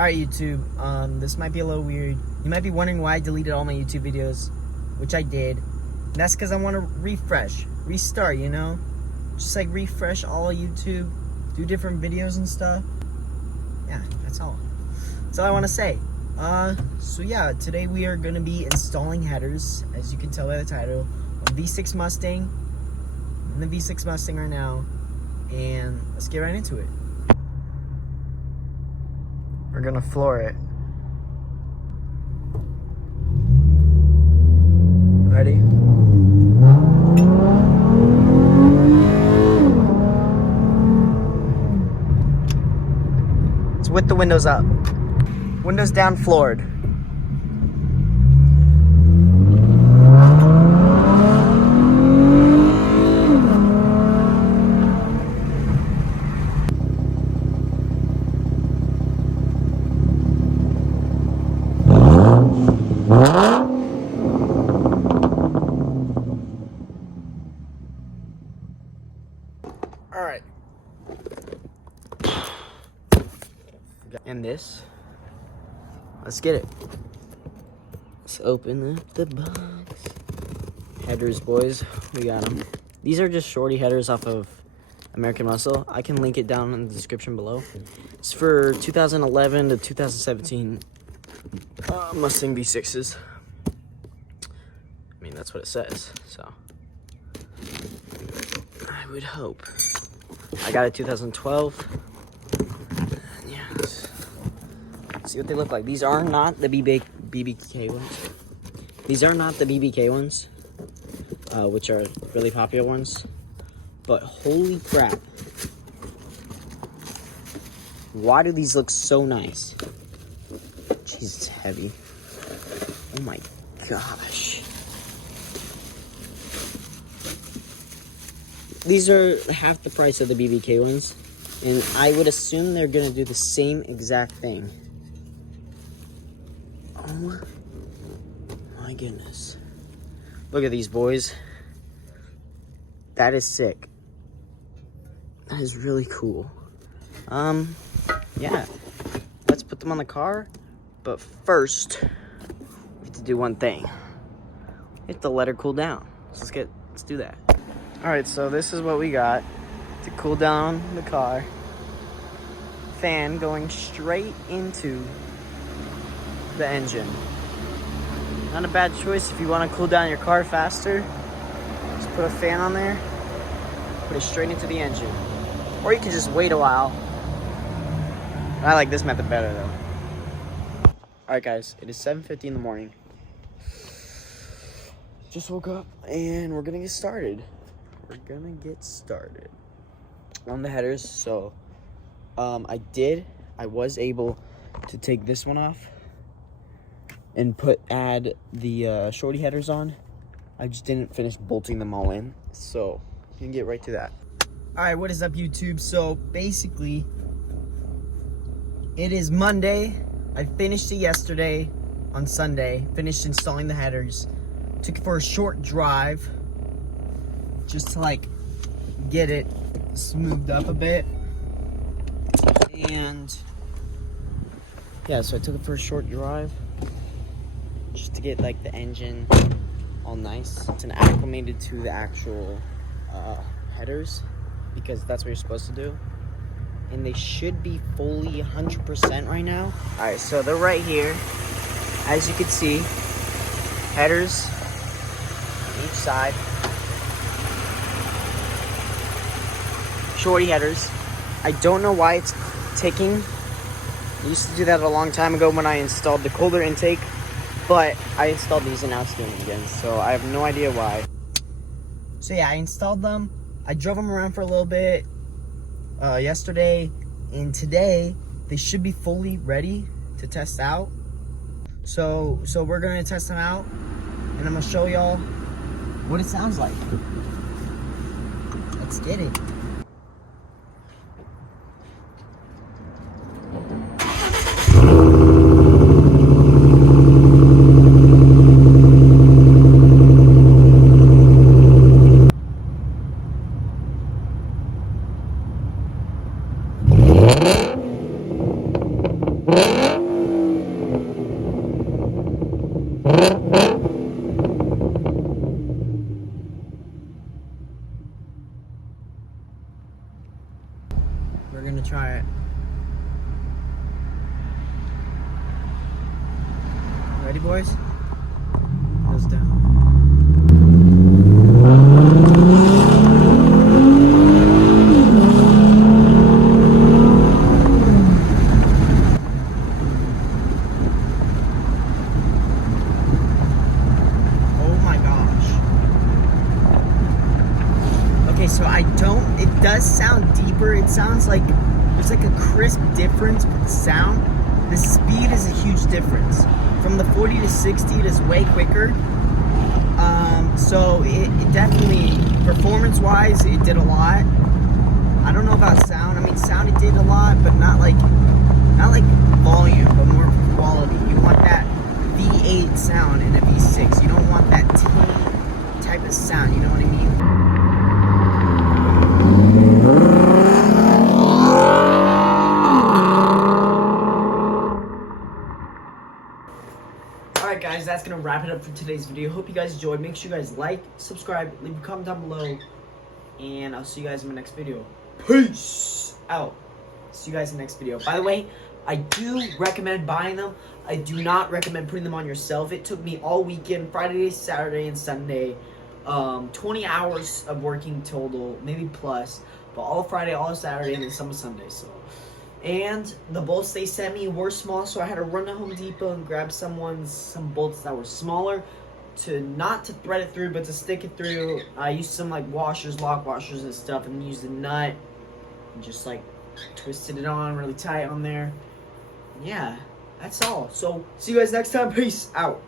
Alright YouTube, this might be a little weird. You might be wondering why I deleted all my YouTube videos, which I did. And that's because I want to restart, you know? Just like refresh all of YouTube, do different videos and stuff. Yeah, that's all. That's all I want to say. So yeah, today we are going to be installing headers, as you can tell by the title, on V6 Mustang. I'm in the V6 Mustang right now, and let's get right into it. We're gonna floor it. Ready? It's with the windows up. Windows down, floored. Alright. And this. Let's get it. Let's open up the box. Headers, boys. We got them. These are just Shorty headers off of American Muscle. I can link it down in the description below. It's for 2011 to 2017 Mustang V6s. I mean, that's what it says, so I would hope. I got it 2012. Yeah, let's see what they look like. These are not the BBK ones. These are not the BBK ones, which are really popular ones. But holy crap. Why do these look so nice? Jeez, it's heavy. Oh my gosh. These are half the price of the BBK ones, and I would assume they're gonna do the same exact thing. Oh my goodness. Look at these, boys. That is sick. That is really cool. Yeah. Let's put them on the car, but first, we have to do one thing. We have to let her cool down. So let's do that. Alright, so this is what we got to cool down the car. Fan going straight into the engine. Not a bad choice if you want to cool down your car faster. Just put a fan on there, put it straight into the engine. Or you can just wait a while. I like this method better though. Alright guys, it is 7:50 in the morning. Just woke up and we're gonna get started. We're gonna get started on the headers. So I was able to take this one off and add the Shorty headers on. I just didn't finish bolting them all in, so you can get right to that. All right, what is up YouTube? So basically it is Monday. I finished it yesterday on Sunday, finished installing the headers, took it for a short drive just to like get it smoothed up a bit. And yeah, so I took it for a short drive just to get like the engine all nice and acclimated to the actual headers, because that's what you're supposed to do. And they should be fully 100% right now. All right, so they're right here. As you can see, headers on each side. Shorty headers. I don't know why it's ticking. I used to do that a long time ago when I installed the cooler intake, but I installed these and now it's doing it again, so I have no idea why. So yeah, I installed them. I drove them around for a little bit yesterday, and today they should be fully ready to test out. So we're gonna test them out, and I'm gonna show y'all what it sounds like. Let's get it. We're gonna try it. Ready, boys? Goes down. So it does sound deeper. It sounds like there's like a crisp difference with the sound. The speed is a huge difference. From the 40 to 60, it is way quicker. So it definitely, performance-wise, it did a lot. I don't know about sound. I mean, sound it did a lot, but not like volume, but more quality. You want that V8 sound in a V6. You don't want that tin type of sound. You know what I mean? Alright guys, that's gonna wrap it up for today's video. Hope you guys enjoyed. Make sure you guys like, subscribe, leave a comment down below, and I'll see you guys in my next video. Peace out. See you guys in the next video. By the way, I do recommend buying them. I do not recommend putting them on yourself. It took me all weekend, Friday, Saturday, and Sunday, 20 hours of working total, maybe plus, but all Friday, all Saturday, and then some Sunday. So, and the bolts they sent me were small, so I had to run to Home Depot and grab some bolts that were smaller, not to thread it through, but to stick it through. I used some like washers, lock washers and stuff, and used a nut and just like twisted it on really tight on there. Yeah, that's all. So see you guys next time. Peace out.